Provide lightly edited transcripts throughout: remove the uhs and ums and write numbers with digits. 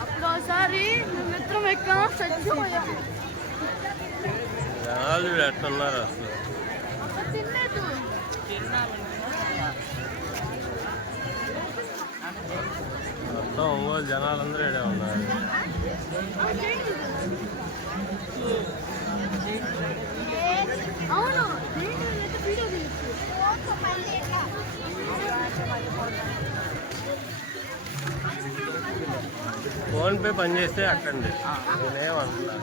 అప్పుడు ఒకసారి మేము మిత్రం ఎక్కాం చచ్చిపోయాం. జనాలు ఎట్టున్నారు అసలు తినలేదు. మొత్తం ఒంగోలు జనాలందరూ ఇడే ఉన్నారు. అవును ఫోన్పే పనిచేస్తే అక్కండి నేనేమంటున్నా.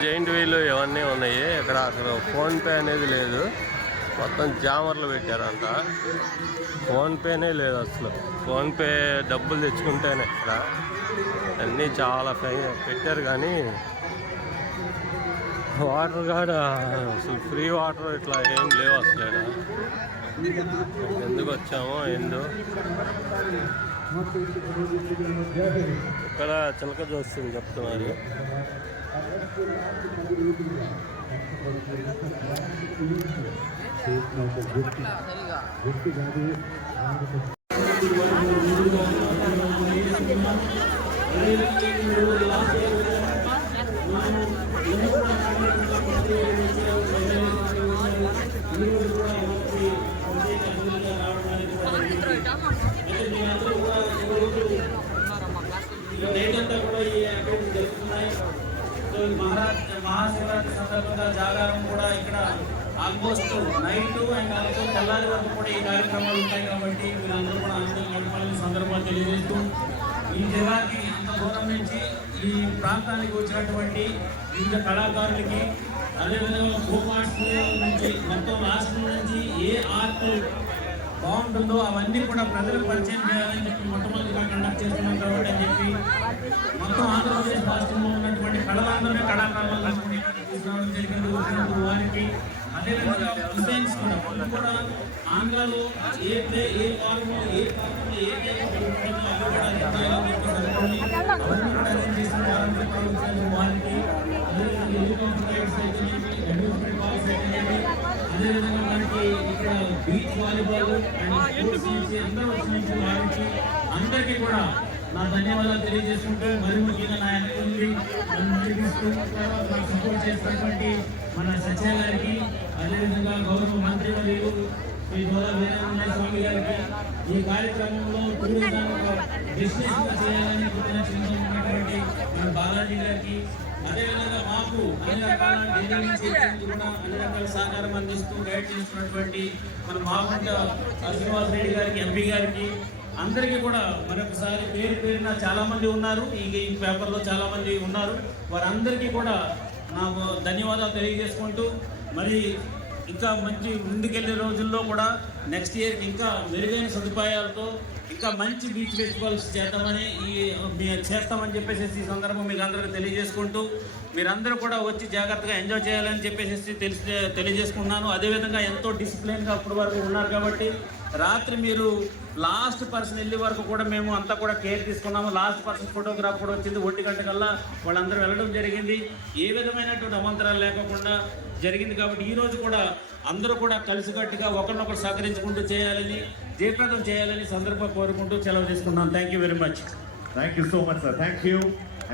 జైంట్ వీలు ఇవన్నీ ఉన్నాయి. ఇక్కడ అసలు ఫోన్పే అనేది లేదు. మొత్తం జామర్లు పెట్టారంట. ఫోన్పేనే లేదు అసలు. ఫోన్పే డబ్బులు తెచ్చుకుంటేనే ఇక్కడ అన్నీ చాలా పెట్టారు. కానీ వాటర్ కాడ అసలు ఫ్రీ వాటర్ ఇట్లా ఏం లేవు అసలు. ఎందుకు వచ్చామో ఏందో. ఇక్కడ చిలక చూస్తుంది చెప్తున్నారు. మహాశివరాత్రి సందర్భంగా జాగారం కూడా ఇక్కడ ఆల్మోస్ట్ నైట్ అండ్ ఆల్సో తెల్లారి వరకు కూడా ఈ కార్యక్రమాలు ఉంటాయి. కాబట్టి మీరందరూ కూడా ఆనందంగా గడపాలని సందర్భాలు తెలియజేస్తూ ఈ జిల్లాకి అంత దూరం నుంచి ఈ ప్రాంతానికి వచ్చినటువంటి వివిధ కళాకారులకి, అదేవిధంగా ఫోక్ ఆర్ట్స్ నుంచి మొత్తం రాష్ట్రం నుంచి ఏ ఆర్ట్ బాగుంటుందో అవన్నీ కూడా ప్రజలకు పరిచయం చేయాలని చెప్పి మొట్టమొదటిగా కండక్ట్ చేస్తున్నాం. కాబట్టి అని చెప్పి మొత్తం ఆంధ్రప్రదేశ్ రాష్ట్రంలో ఉన్నటువంటి కళలందరినీ కళాకారులను తీసుకురావడం జరిగింది. వారికి అదేవిధంగా డిజైన్స్ కూడా ఆంధ్రాలో ఏ ప్లే ఏ ఫార్మ్ ఏ ఫార్మ్ ఏ వారికి అదేవిధంగా మనకి ఇక్కడ బీచ్ వాలీబాల్ అండ్ స్పోర్ట్స్ అందరూ వచ్చిన వారికి అందరికీ కూడా నా ధన్యవాదాలు తెలియజేసుకుంటూ మరి ముఖ్యంగా నా తర్వాత నాకు సపోర్ట్ చేసినటువంటి మన సత్య గారికి, అదేవిధంగా గౌరవ మంత్రి మరియు శ్రీ గోదా వీరేంద్ర స్వామి గారికి ఈ కార్యక్రమంలో టూరిజం డెస్టినేషన్ చేయాలని ఉన్నటువంటి మన బాలాజీ గారికి, అదేవిధంగా మాకు అన్ని రకాల డిజైనింగ్ చేయడానికి కూడా అన్ని రకాల సహకారం అందిస్తూ గైడ్ చేస్తున్నటువంటి మన మాగుంట శ్రీనివాస్ రెడ్డి గారికి, ఎంపీ గారికి, అందరికీ కూడా మరొకసారి పేరు పేరున చాలా మంది ఉన్నారు, ఈ పేపర్లో చాలా మంది ఉన్నారు, వారందరికీ కూడా నాకు ధన్యవాదాలు తెలియజేసుకుంటూ మరి ఇంకా మంచి ముందుకెళ్ళే రోజుల్లో కూడా నెక్స్ట్ ఇయర్కి ఇంకా మెరుగైన సదుపాయాలతో ఇంకా మంచి బీచ్ ఫెస్టివల్స్ చేద్దామని చేస్తామని చెప్పేసి ఈ సందర్భం మీకు అందరికీ తెలియజేసుకుంటూ మీరందరూ కూడా వచ్చి జాగ్రత్తగా ఎంజాయ్ చేయాలని చెప్పేసి తెలియజేసుకున్నాను. అదేవిధంగా ఎంతో డిసిప్లిన్గా అప్పటి వరకు ఉన్నారు కాబట్టి రాత్రి మీరు లాస్ట్ పర్సన్ వెళ్ళే వరకు కూడా మేము అంతా కూడా కేర్ తీసుకున్నాము. లాస్ట్ పర్సన్ ఫోటోగ్రాఫ్ కూడా వచ్చింది 1 గంట కల్లా వాళ్ళందరూ వెళ్ళడం జరిగింది. ఏ విధమైనటువంటి అమంతరాలు లేకుండా జరిగింది కాబట్టి ఈరోజు కూడా అందరూ కూడా కలిసికట్టుగా ఒకరినొకరు సహకరించుకుంటూ చేయాలని, జయప్రదం చేయాలని సందర్భంగా కోరుకుంటూ సెలవు తీసుకున్నాను. Thank you very much. Thank you so much sir, thank you.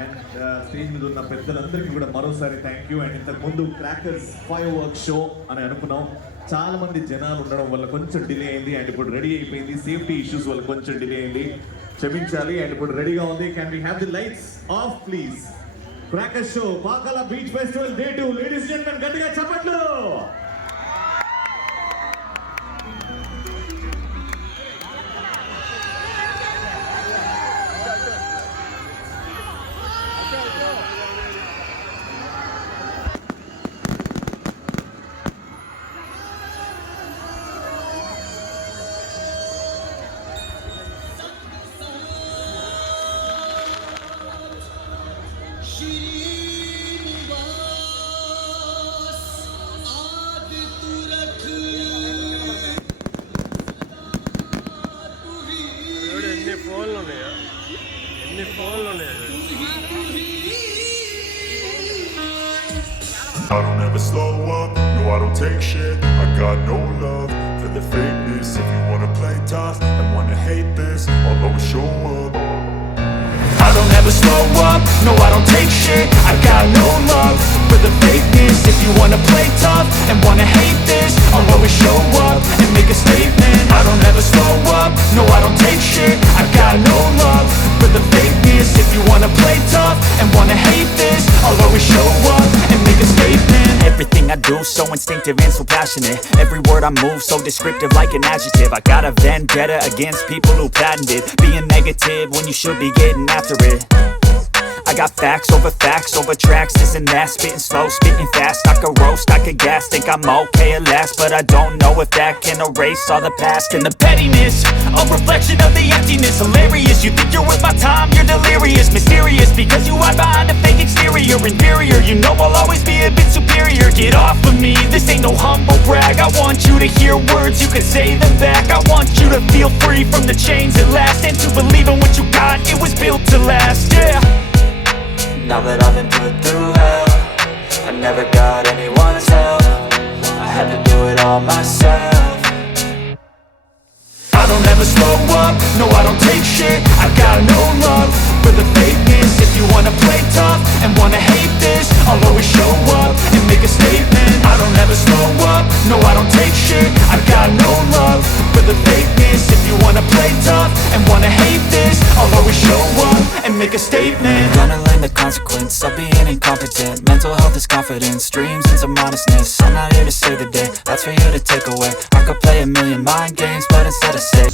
And screen మీద ఉన్న పెద్దలందరికీ కూడా మరోసారి థ్యాంక్ యూ. అండ్ ఇంతకుముందు క్రాకర్స్ ఫైర్ వర్క్ షో అని అనుకున్నాం, చాలా మంది జనాలు ఉండడం వల్ల కొంచెం డిలే అయింది. అండ్ ఇప్పుడు రెడీ అయిపోయింది, సేఫ్టీ ఇష్యూస్ వల్ల కొంచెం డిలే అయింది, క్షమించాలి. అండ్ ఇప్పుడు రెడీగా ఉంది. Can we have the lights off please? Cracker show Pakala beach festival day 2. Ladies and gentlemen గట్టిగా చప్పట్లు. ఎన్ని ఫోన్లు ఉన్నాయా? I don't ever slow up, no I don't take shit. I got no love for the fakeness. If you wanna play tough and wanna hate this, I'll always show up. I don't ever slow up, no I don't take shit. I got no love for the fakeness. If you wanna play tough and wanna hate this, I'll always show up and make a statement. I don't ever slow up, no I don't take shit. I got no love for the fakeness. If you wanna play tough and wanna hate this, I'll always show up and make a statement. Everything I do so instinctive and so passionate. Every word I move so descriptive like an adjective. I got a vendetta against people who patented being negative when you should be getting after it. I got facts over tracks, this and that. Spitting slow, spitting fast. I could roast, I could gas. Think I'm okay at last, but I don't know if that can erase all the past. And the pettiness, a reflection of the emptiness. Hilarious, you think you're worth my time, you're delirious. Mysterious, because you hide behind a fake exterior. Inferior, you know I'll always be a bit superior. Get off of me, this ain't no humble brag. I want you to hear words, you can say them back. I want you to feel free from the chains at last, and to believe in what you got, it was built to last, yeah. Now that I've been put through hell, I never got anyone's help. I had to do it all myself. I don't ever slow up, no I don't take shit. I got no love for the fakeness. If you wanna play tough and wanna hate this, I'll always show up and make a statement. I don't ever slow up, no I don't take shit. I got no love for the fakeness. If you wanna play tough and wanna hate this, I'll always show up and make a statement. Gonna learn the consequence of being incompetent. Mental health is confidence, dreams and some honestness. I'm not here to save the day, that's for you to take away. I could play a million mind games, but instead of say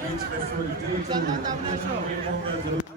Beach Festival Day 2.